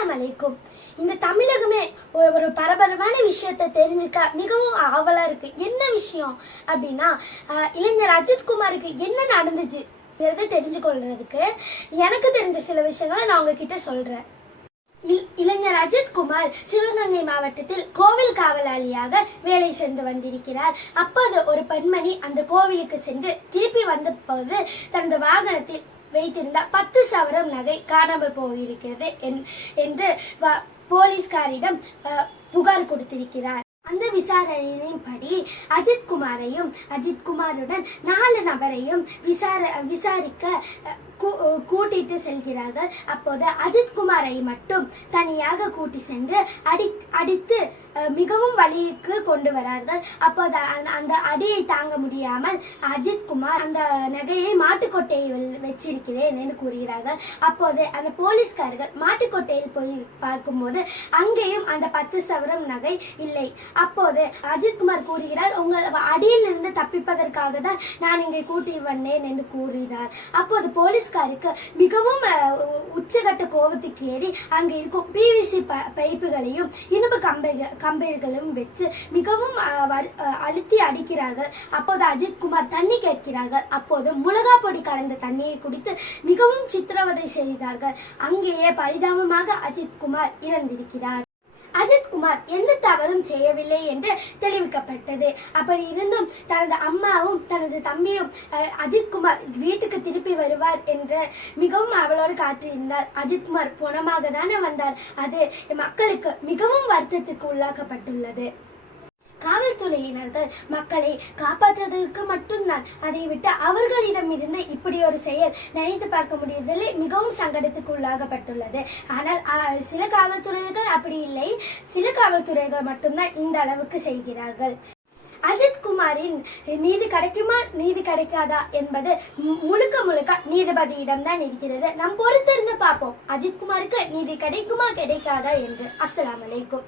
அஸ்ஸலாமு அலைக்கும். இந்த தமிழகமே ஒரு பரபரப்பான விஷயத்தை தெரிஞ்சுக்க மிகவும் ஆவலா இருக்கு. என்ன விஷயம் அப்படின்னா, இளைஞர் அஜித்குமாருக்கு என்ன நடந்துச்சு தெரிஞ்சு கொள்றதுக்கு எனக்கு தெரிஞ்ச சில விஷயங்களை நான் உங்ககிட்ட சொல்றேன். இளைஞர் அஜித்குமார் சிவகங்கை மாவட்டத்தில் கோவில் காவலாளியாக வேலை சென்று வந்திருக்கிறார். அப்போது ஒரு பெண்மணி அந்த கோவிலுக்கு சென்று திருப்பி வந்த போது தனது வாகனத்தில் வைத்திருந்த 10 சவரம் நகை காணாமல் போயிருக்கிறது என்று போலீஸ்காரிடம் புகார் கொடுத்திருக்கிறார். அந்த விசாரணையின்படி அஜித்குமாருடன் 4 நபரையும் விசாரிக்க கூட்டிட்டு செல்கிறார்கள். அப்போது அஜித்குமாரை மட்டும் தனியாக கூட்டி சென்று அடித்து மிகவும் வலிக்கு கொண்டு வரார்கள். அப்போது அந்த அடியை தாங்க முடியாமல் அஜித்குமார் அந்த நகையை மாட்டுக்கொட்டையை வச்சிருக்கிறேன் என்று கூறுகிறார்கள். அப்போது அந்த போலீஸ்காரர்கள் மாட்டுக்கொட்டையில் போய் பார்க்கும்போது அங்கேயும் அந்த 10 சவரம் நகை இல்லை. அப்போது அஜித்குமார் கூறுகிறார், உங்கள் அடியில் இருந்து தப்பிப்பதற்காக தான் நான் இங்கே கூட்டி வந்தேன் என்று கூறினார். அப்போது போலீஸ்காருக்கு மிகவும் உச்சகட்ட கோபத்துக்கு ஏறி அங்கே இருக்கும் பிவிசி பைப்புகளையும் இரும்பு கம்பைகளும் வச்சு மிகவும் அழுத்தி அடிக்கிறார்கள். அப்போது அஜித்குமார் தண்ணி கேட்கிறார்கள். அப்போது மிளகா பொடி கலந்த தண்ணியை குடித்து மிகவும் சித்திரவதை செய்தார்கள். அங்கேயே பரிதாபமாக அஜித்குமார் இறந்திருக்கிறார். அஜித்குமார் எந்த தவறும் செய்யவில்லை என்று தெளிவிக்கப்பட்டது. அப்படி இருந்தும் தனது அம்மாவும் தனது தம்பியும் அஜித்குமார் வீட்டுக்கு திருப்பி வருவார் என்று மிகவும் அவளோடு காத்திருந்தார். அஜித்குமார் பணமாக தானே வந்தார். அது மக்களுக்கு மிகவும் வருத்தத்துக்கு உள்ளாக்கப்பட்டுள்ளது. காவல்துறையினர்கள் மக்களை காப்பாற்றுவதற்கு மட்டும்தான், அதை விட்டு அவர்களிடமிருந்து இப்படி ஒரு செயல் நினைத்து பார்க்க முடியவில்லை. மிகவும் சங்கடத்துக்கு உள்ளாகப்பட்டுள்ளது. ஆனால் சில காவல்துறையினர்கள் அப்படி இல்லை. சில காவல்துறைகள் மட்டும்தான் இந்த அளவுக்கு செய்கிறார்கள். அஜித்குமாரின் நீதி கிடைக்குமா நீதி கிடைக்காதா என்பது முழுக்க நீதிபதியிடம் தான் இருக்கிறது. நாம் பொறுத்திருந்து பார்ப்போம் அஜித்குமாருக்கு நீதி கிடைக்குமா கிடைக்காதா என்று. அஸ்ஸலாமு அலைக்கும்.